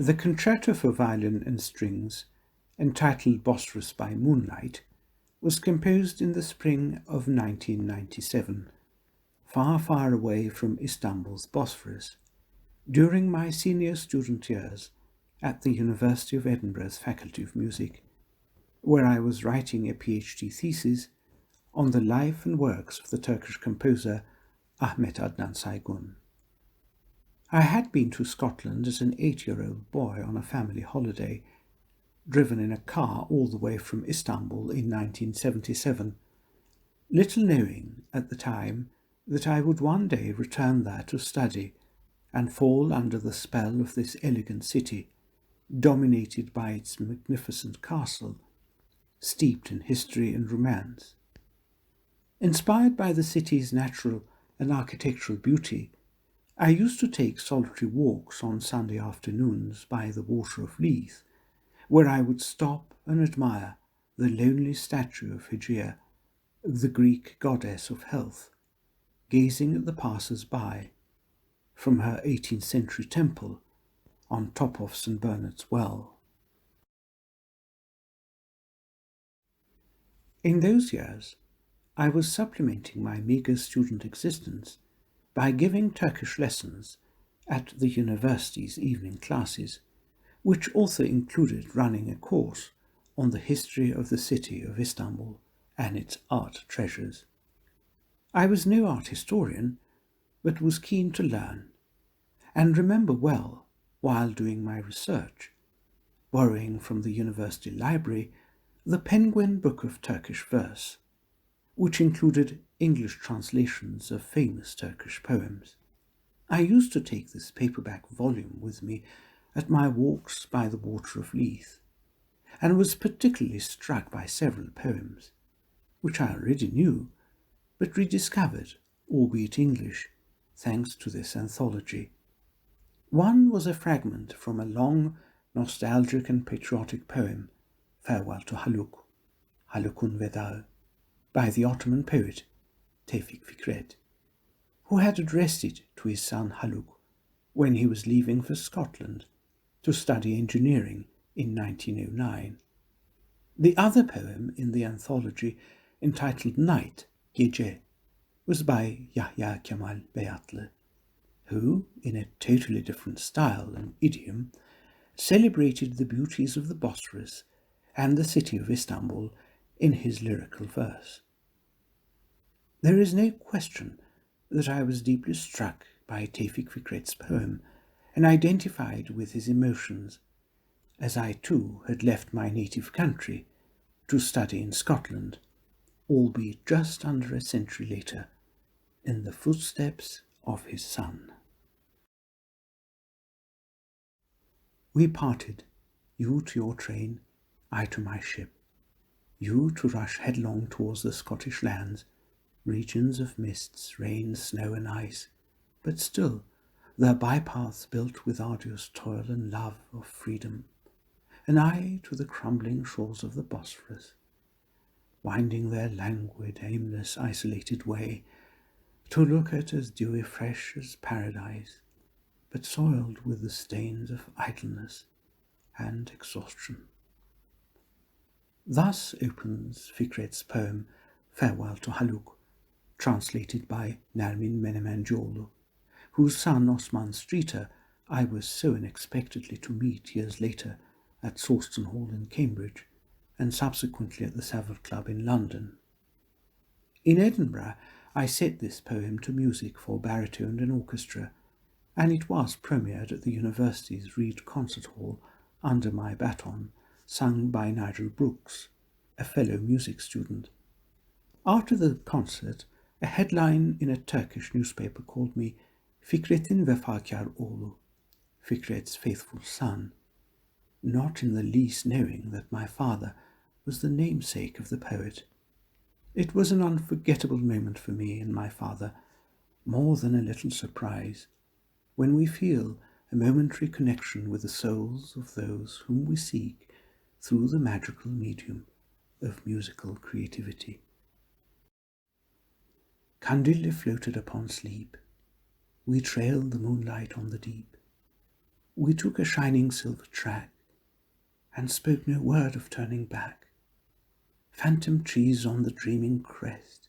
The concerto for violin and strings, entitled Bosphorus by Moonlight, was composed in the spring of 1997, far, far away from Istanbul's Bosphorus, during my senior student years at the University of Edinburgh's Faculty of Music, where I was writing a PhD thesis on the life and works of the Turkish composer Ahmet Adnan Saygun. I had been to Scotland as an 8-year-old boy on a family holiday, driven in a car all the way from Istanbul in 1977, little knowing at the time that I would one day return there to study and fall under the spell of this elegant city, dominated by its magnificent castle, steeped in history and romance. Inspired by the city's natural and architectural beauty, I used to take solitary walks on Sunday afternoons by the water of Leith, where I would stop and admire the lonely statue of Hygeia, the Greek goddess of health, gazing at the passers-by from her 18th century temple on top of St. Bernard's Well. In those years, I was supplementing my meagre student existence by giving Turkish lessons at the university's evening classes, which also included running a course on the history of the city of Istanbul and its art treasures. I was no art historian, but was keen to learn, and remember well, while doing my research, borrowing from the university library the Penguin Book of Turkish Verse, which included English translations of famous Turkish poems. I used to take this paperback volume with me at my walks by the water of Leith, and was particularly struck by several poems, which I already knew, but rediscovered, albeit English, thanks to this anthology. One was a fragment from a long, nostalgic and patriotic poem, Farewell to Haluk, Haluk'un Vedağı, by the Ottoman poet Tevfik Fikret, who had addressed it to his son Haluk when he was leaving for Scotland to study engineering in 1909. The other poem in the anthology, entitled Night, Gece, was by Yahya Kemal Beyatlı, who, in a totally different style and idiom, celebrated the beauties of the Bosphorus and the city of Istanbul in his lyrical verse. There is no question that I was deeply struck by Tevfik Fikret's poem and identified with his emotions, as I too had left my native country to study in Scotland, albeit just under a century later, in the footsteps of his son. We parted, you to your train, I to my ship, you to rush headlong towards the Scottish lands, regions of mists, rain, snow and ice, but still their bypaths built with arduous toil and love of freedom, and I to the crumbling shores of the Bosphorus, winding their languid, aimless, isolated way, to look at as dewy fresh as paradise, but soiled with the stains of idleness and exhaustion. Thus opens Fikret's poem Farewell to Haluk, translated by Nermin Menemencioğlu, whose son Osman Streeter I was so unexpectedly to meet years later at Sawston Hall in Cambridge, and subsequently at the Savile Club in London. In Edinburgh, I set this poem to music for baritone and orchestra, and it was premiered at the university's Reed Concert Hall under my baton, sung by Nigel Brooks, a fellow music student. After the concert, a headline in a Turkish newspaper called me Fikret'in Vefakar Oğlu, Fikret's faithful son, not in the least knowing that my father was the namesake of the poet. It was an unforgettable moment for me and my father, more than a little surprise, when we feel a momentary connection with the souls of those whom we seek through the magical medium of musical creativity. Kandilli floated upon sleep. We trailed the moonlight on the deep. we took a shining silver track, and spoke no word of turning back. Phantom trees on the dreaming crest,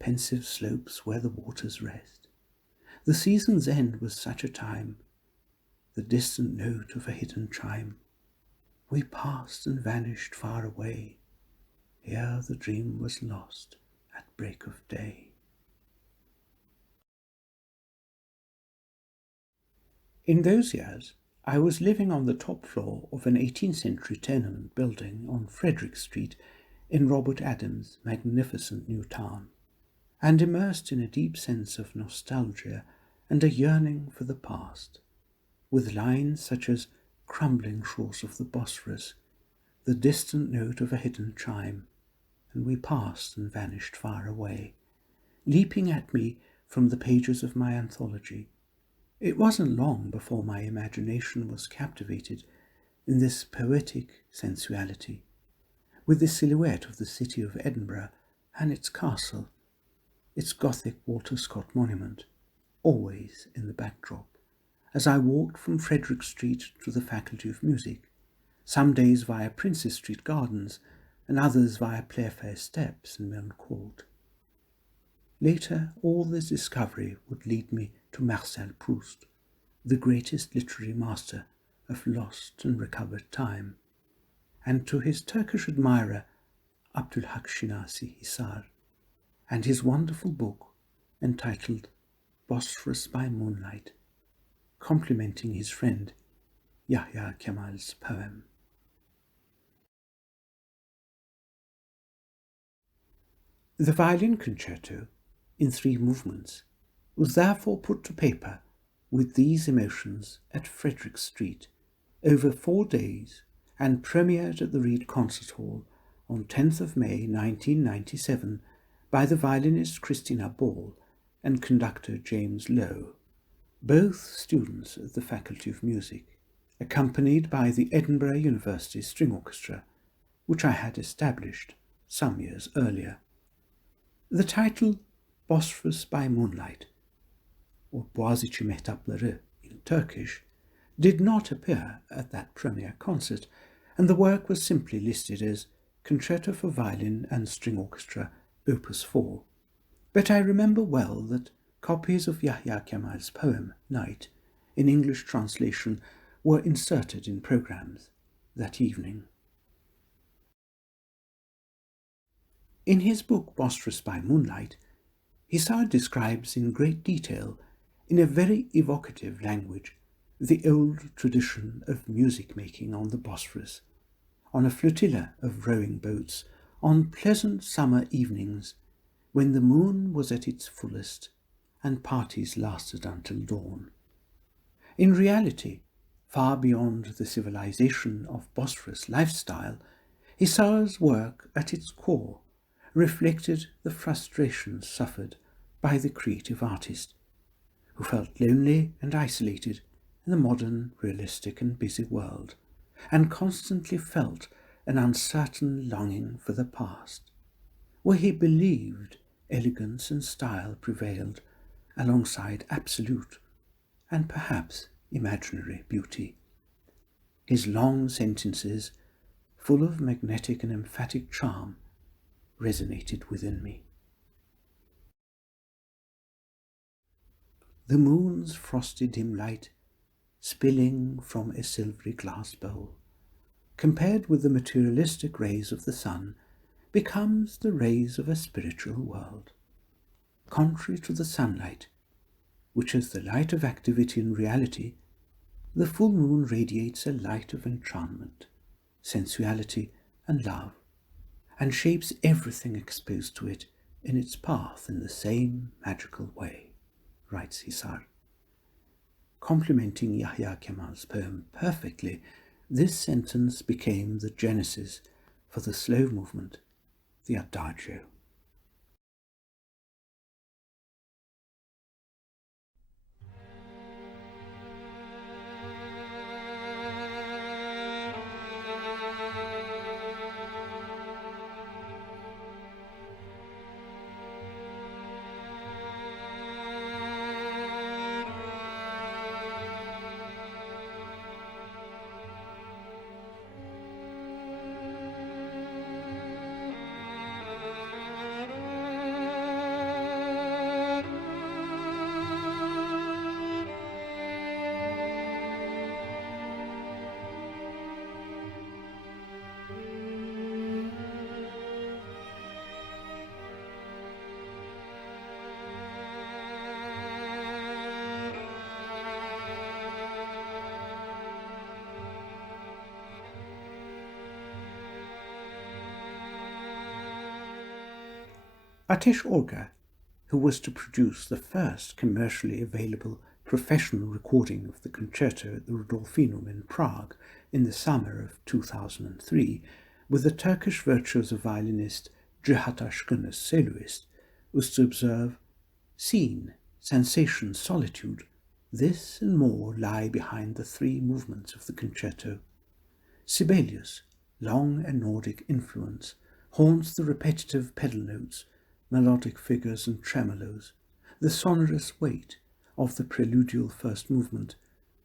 pensive slopes where the waters rest. The season's end was such a time, the distant note of a hidden chime. We passed and vanished far away, ere the dream was lost at break of day. In those years, I was living on the top floor of an 18th century tenement building on Frederick Street in Robert Adams' magnificent new town, and immersed in a deep sense of nostalgia and a yearning for the past, with lines such as crumbling shores of the Bosphorus, the distant note of a hidden chime, and we passed and vanished far away, leaping at me from the pages of my anthology. It wasn't long before my imagination was captivated in this poetic sensuality, with the silhouette of the city of Edinburgh and its castle, its Gothic Walter Scott monument, always in the backdrop, as I walked from Frederick Street to the Faculty of Music, some days via Princess Street Gardens and others via Playfair Steps and Milne Court. Later, all this discovery would lead me to Marcel Proust, the greatest literary master of lost and recovered time, and to his Turkish admirer Abdülhak Şinasi Hisar, and his wonderful book entitled Bosphorus by Moonlight, complimenting his friend Yahya Kemal's poem. The violin concerto, in 3 movements, was therefore put to paper with these emotions at Frederick Street over 4 days and premiered at the Reed Concert Hall on 10th of May 1997 by the violinist Christina Ball and conductor James Lowe, both students at the Faculty of Music, accompanied by the Edinburgh University String Orchestra, which I had established some years earlier. The title Bosphorus by Moonlight, or Boğaziçi Mehtapları in Turkish, did not appear at that premiere concert, and the work was simply listed as Concerto for Violin and String Orchestra, Opus 4. But I remember well that copies of Yahya Kemal's poem, Night, in English translation, were inserted in programs that evening. In his book Bosphorus by Moonlight, Hisar describes in great detail, in a very evocative language, the old tradition of music-making on the Bosphorus, on a flotilla of rowing boats, on pleasant summer evenings, when the moon was at its fullest and parties lasted until dawn. In reality, far beyond the civilization of Bosphorus lifestyle, Hisar's work at its core reflected the frustrations suffered by the creative artist, who felt lonely and isolated in the modern, realistic and busy world, and constantly felt an uncertain longing for the past, where he believed elegance and style prevailed alongside absolute and perhaps imaginary beauty. His long sentences, full of magnetic and emphatic charm, resonated within me. The moon's frosty dim light, spilling from a silvery glass bowl, compared with the materialistic rays of the sun, becomes the rays of a spiritual world. Contrary to the sunlight, which is the light of activity and reality, the full moon radiates a light of enchantment, sensuality and love, and shapes everything exposed to it in its path in the same magical way, writes Hisar. Complementing Yahya Kemal's poem perfectly, this sentence became the genesis for the slow movement, the Adagio. Ateş Orga, who was to produce the first commercially available professional recording of the concerto at the Rudolfinum in Prague in the summer of 2003, with the Turkish virtuoso violinist Cihat Aşkın as soloist, was to observe, "Scene, sensation, solitude, this and more lie behind the three movements of the concerto. Sibelius, long and Nordic influence, haunts the repetitive pedal notes, melodic figures and tremolos, the sonorous weight of the preludial first movement,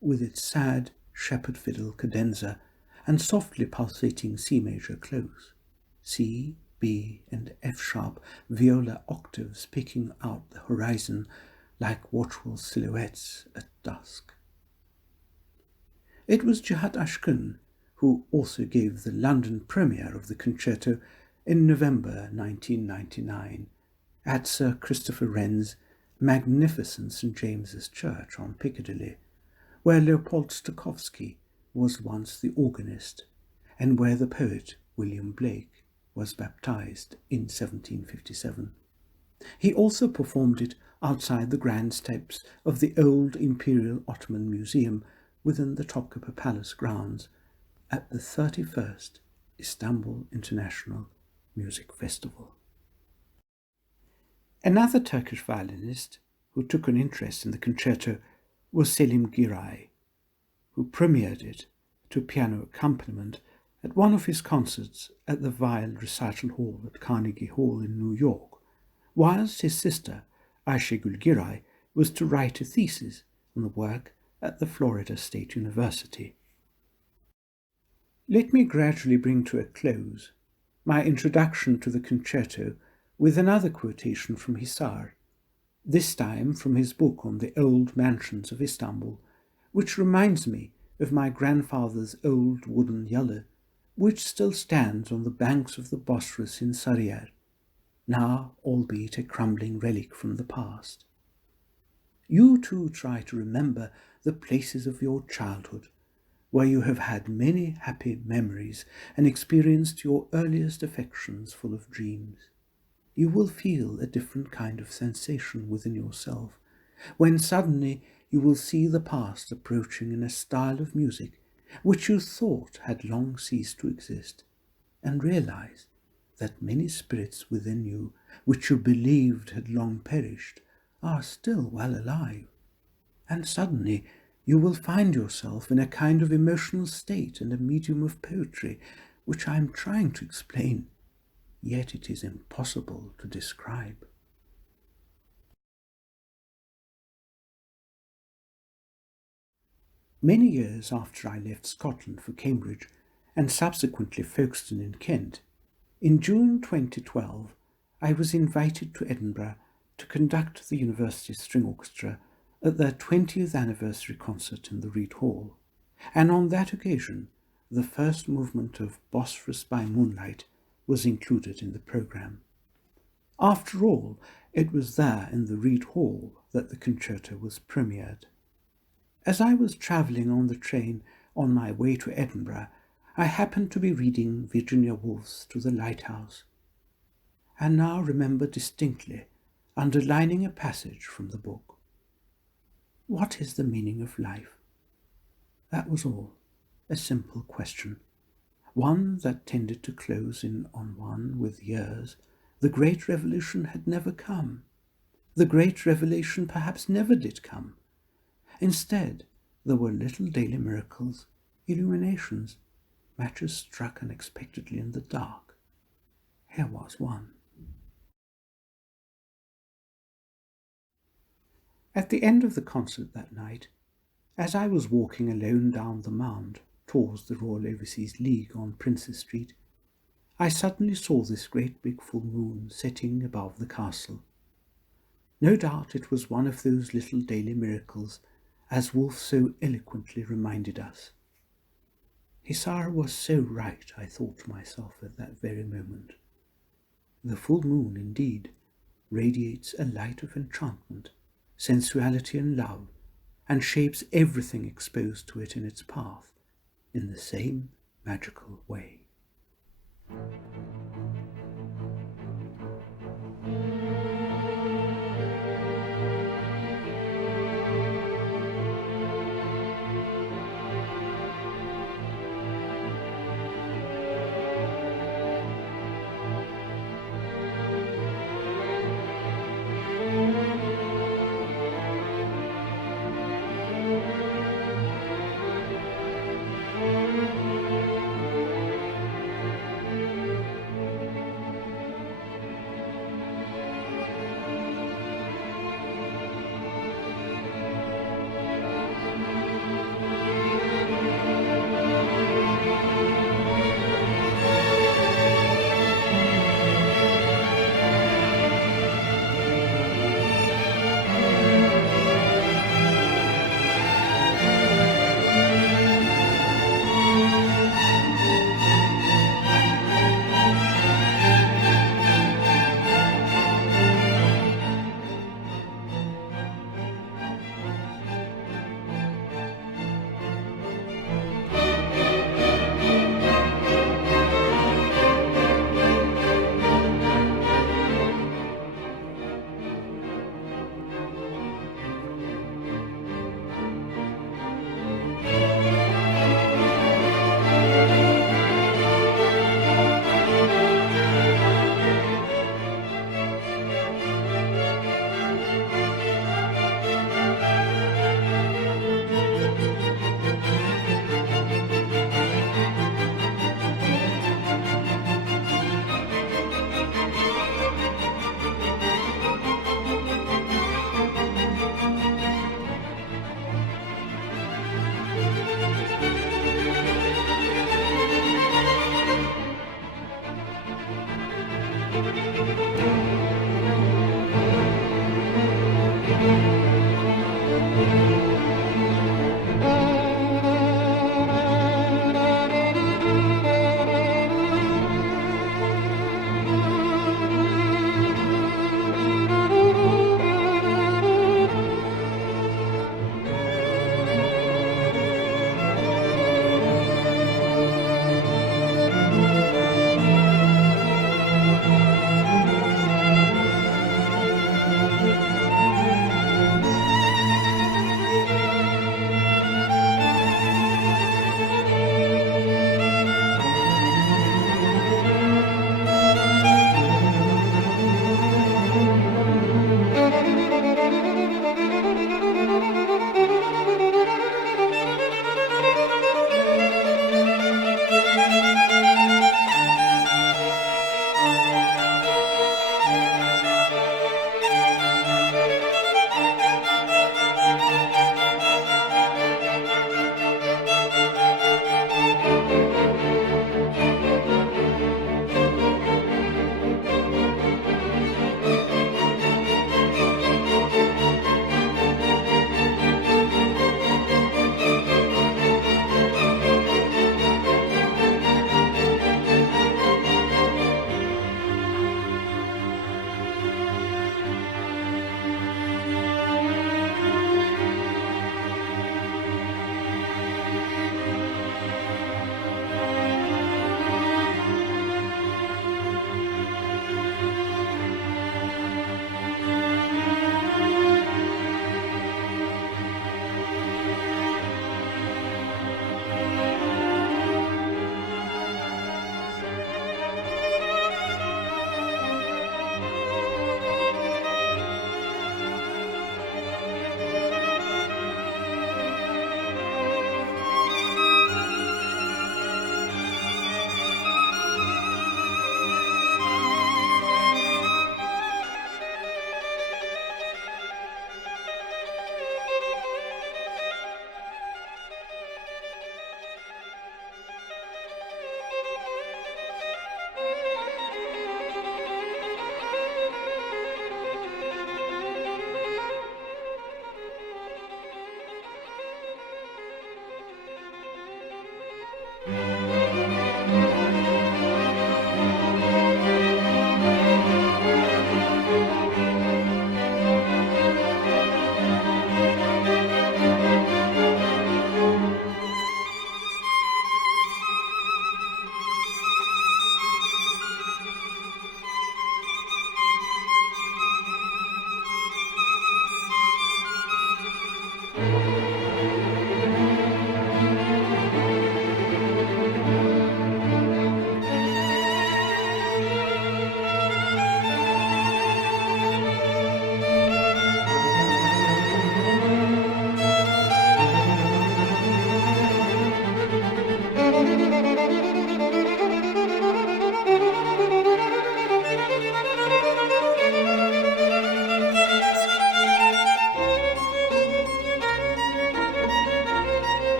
with its sad shepherd fiddle cadenza and softly pulsating C major close, C, B, and F sharp viola octaves picking out the horizon like watchful silhouettes at dusk." It was Cihat Aşkın who also gave the London premiere of the concerto in November 1999 at Sir Christopher Wren's magnificent St James's Church on Piccadilly, where Leopold Stokowski was once the organist and where the poet William Blake was baptized in 1757. He also performed it outside the grand steps of the old Imperial Ottoman Museum within the Topkapi Palace grounds at the 31st Istanbul International Music Festival. Another Turkish violinist who took an interest in the concerto was Selim Giray, who premiered it to piano accompaniment at one of his concerts at the Viol Recital Hall at Carnegie Hall in New York, whilst his sister, Ayşegül Giray, was to write a thesis on the work at the Florida State University. Let me gradually bring to a close my introduction to the concerto with another quotation from Hisar, this time from his book on the old mansions of Istanbul, which reminds me of my grandfather's old wooden yalı, which still stands on the banks of the Bosphorus in Sarıyer, now albeit a crumbling relic from the past. You too try to remember the places of your childhood, where you have had many happy memories and experienced your earliest affections full of dreams. You will feel a different kind of sensation within yourself, when suddenly you will see the past approaching in a style of music which you thought had long ceased to exist, and realize that many spirits within you, which you believed had long perished, are still well alive. And suddenly you will find yourself in a kind of emotional state and a medium of poetry, which I am trying to explain, yet it is impossible to describe. Many years after I left Scotland for Cambridge, and subsequently Folkestone in Kent, in June 2012 I was invited to Edinburgh to conduct the University String Orchestra at their 20th anniversary concert in the Reed Hall, and on that occasion the first movement of Bosphorus by Moonlight was included in the programme. After all, it was there in the Reed Hall that the concerto was premiered. As I was travelling on the train on my way to Edinburgh, I happened to be reading Virginia Woolf's To the Lighthouse, and now remember distinctly underlining a passage from the book. What is the meaning of life? That was all, a simple question, one that tended to close in on one with years. The great revolution had never come. The great revelation perhaps never did come. Instead, there were little daily miracles, illuminations, matches struck unexpectedly in the dark. Here was one. At the end of the concert that night, as I was walking alone down the Mound towards the Royal Overseas League on Princes Street, I suddenly saw this great big full moon setting above the castle. No doubt it was one of those little daily miracles, as Woolf so eloquently reminded us. Hisar was so right, I thought to myself at that very moment. The full moon, indeed, radiates a light of enchantment, sensuality and love, and shapes everything exposed to it in its path in the same magical way.